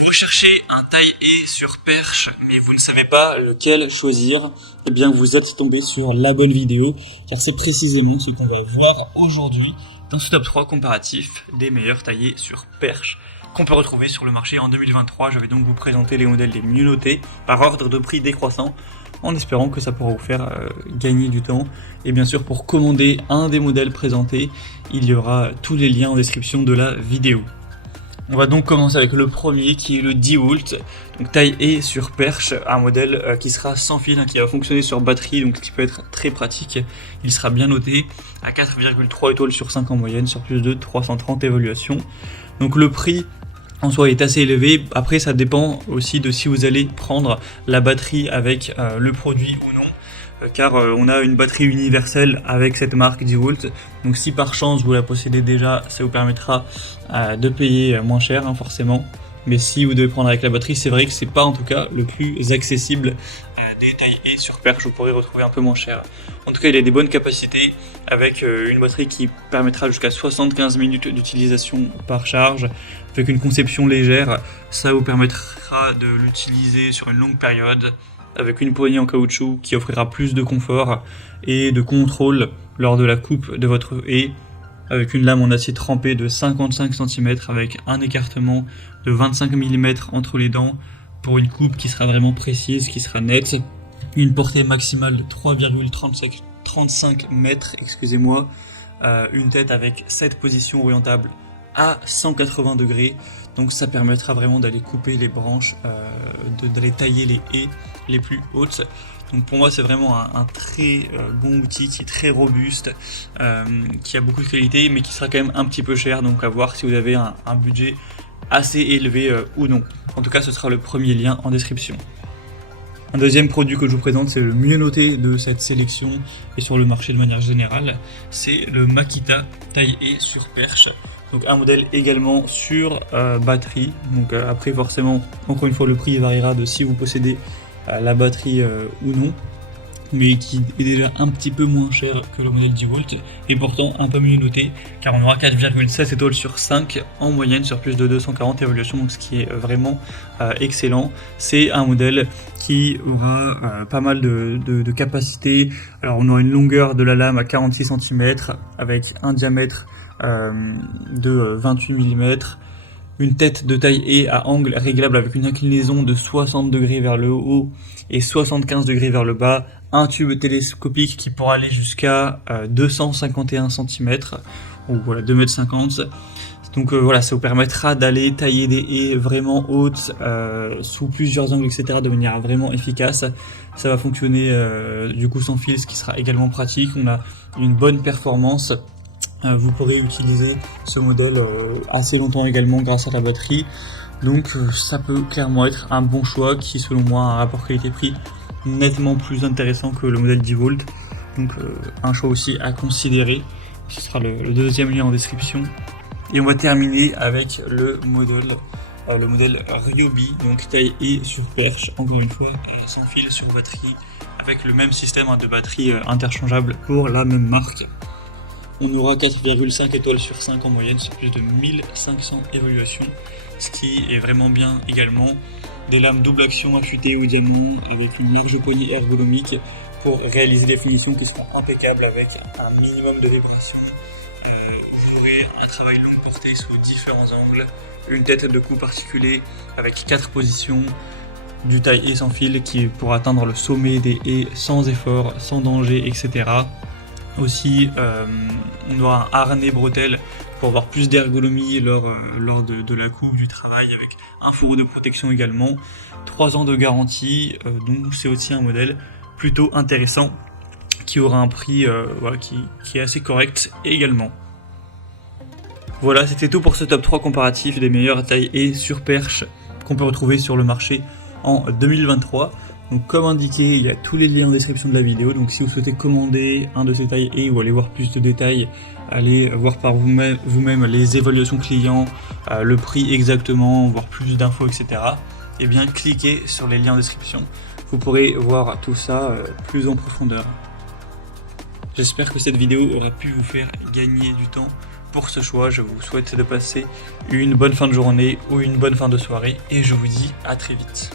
Vous recherchez un taille-haie sur perche, mais vous ne savez pas lequel choisir, eh bien vous êtes tombé sur la bonne vidéo, car c'est précisément ce qu'on va voir aujourd'hui dans ce top 3 comparatif des meilleurs taille-haie sur perche qu'on peut retrouver sur le marché en 2023. Je vais donc vous présenter les modèles les mieux notés par ordre de prix décroissant, en espérant que ça pourra vous faire gagner du temps. Et bien sûr, pour commander un des modèles présentés, il y aura tous les liens en description de la vidéo. On va donc commencer avec le premier qui est le DeWalt, donc taille-haie sur perche, un modèle qui sera sans fil, qui va fonctionner sur batterie, donc qui peut être très pratique. Il sera bien noté à 4,3 étoiles sur 5 en moyenne, sur plus de 330 évaluations. Donc le prix en soi est assez élevé. Après, ça dépend aussi de si vous allez prendre la batterie avec le produit ou non. Car on a une batterie universelle avec cette marque DeWalt, donc si par chance vous la possédez déjà, ça vous permettra de payer moins cher forcément, mais si vous devez prendre avec la batterie, c'est vrai que c'est pas en tout cas le plus accessible des taille-haie sur perche, vous pourrez retrouver un peu moins cher. En tout cas, il a des bonnes capacités avec une batterie qui permettra jusqu'à 75 minutes d'utilisation par charge, avec une conception légère. Ça vous permettra de l'utiliser sur une longue période, avec une poignée en caoutchouc qui offrira plus de confort et de contrôle lors de la coupe de votre haie, avec une lame en acier trempé de 55 cm avec un écartement de 25 mm entre les dents pour une coupe qui sera vraiment précise, qui sera nette, une portée maximale de 3,35 mètres, une tête avec 7 positions orientables à 180 degrés, donc ça permettra vraiment d'aller couper les branches, d'aller tailler les haies les plus hautes. Donc pour moi c'est vraiment un très bon outil qui est très robuste, qui a beaucoup de qualité mais qui sera quand même un petit peu cher, donc à voir si vous avez un budget assez élevé ou non. En tout cas ce sera le premier lien en description. Un deuxième produit que je vous présente, c'est le mieux noté de cette sélection et sur le marché de manière générale, c'est le Makita taille-haie sur perche. Donc un modèle également sur batterie, donc après forcément, encore une fois, le prix variera de si vous possédez la batterie ou non, mais qui est déjà un petit peu moins cher que le modèle DeWalt, et pourtant un peu mieux noté, car on aura 4,7 étoiles sur 5 en moyenne sur plus de 240 évaluations, donc ce qui est vraiment excellent. C'est un modèle qui aura pas mal de capacité. Alors on aura une longueur de la lame à 46 cm, avec un diamètre de 28 mm, une tête de taille-haie à angle réglable avec une inclinaison de 60 degrés vers le haut et 75 degrés vers le bas, un tube télescopique qui pourra aller jusqu'à 251 cm, ou voilà 2,50 m. Donc voilà, ça vous permettra d'aller tailler des haies vraiment hautes, sous plusieurs angles, etc., de manière vraiment efficace. Ça va fonctionner du coup sans fil, ce qui sera également pratique. On a une bonne performance. Vous pourrez utiliser ce modèle assez longtemps également grâce à la batterie, donc ça peut clairement être un bon choix qui selon moi a un rapport qualité-prix nettement plus intéressant que le modèle DeWalt, donc un choix aussi à considérer. Ce sera le deuxième lien en description. Et on va terminer avec le modèle Ryobi, donc taille-haie sur perche, encore une fois sans fil sur batterie, avec le même système de batterie interchangeable pour la même marque. On aura 4,5 étoiles sur 5 en moyenne sur plus de 1500 évaluations, ce qui est vraiment bien également. Des lames double action affûtées au diamant avec une large poignée ergonomique pour réaliser des finitions qui seront impeccables avec un minimum de vibration. Vous aurez un travail longue portée sous différents angles, une tête de coupe articulée avec 4 positions, du taille-haie sans fil qui pourra atteindre le sommet des haies sans effort, sans danger, etc. Aussi, on aura un harnais bretelle pour avoir plus d'ergonomie lors de la coupe, du travail, avec un fourreau de protection également. 3 ans de garantie, donc c'est aussi un modèle plutôt intéressant qui aura un prix qui est assez correct également. Voilà, c'était tout pour ce top 3 comparatif des meilleures taille-haie sur perche qu'on peut retrouver sur le marché en 2023. Donc comme indiqué, il y a tous les liens en description de la vidéo, donc si vous souhaitez commander un de ces taille-haie ou aller voir plus de détails, allez voir par vous-même les évaluations clients, le prix exactement, voir plus d'infos, etc. Et bien cliquez sur les liens en description, vous pourrez voir tout ça plus en profondeur. J'espère que cette vidéo aura pu vous faire gagner du temps pour ce choix. Je vous souhaite de passer une bonne fin de journée ou une bonne fin de soirée et je vous dis à très vite.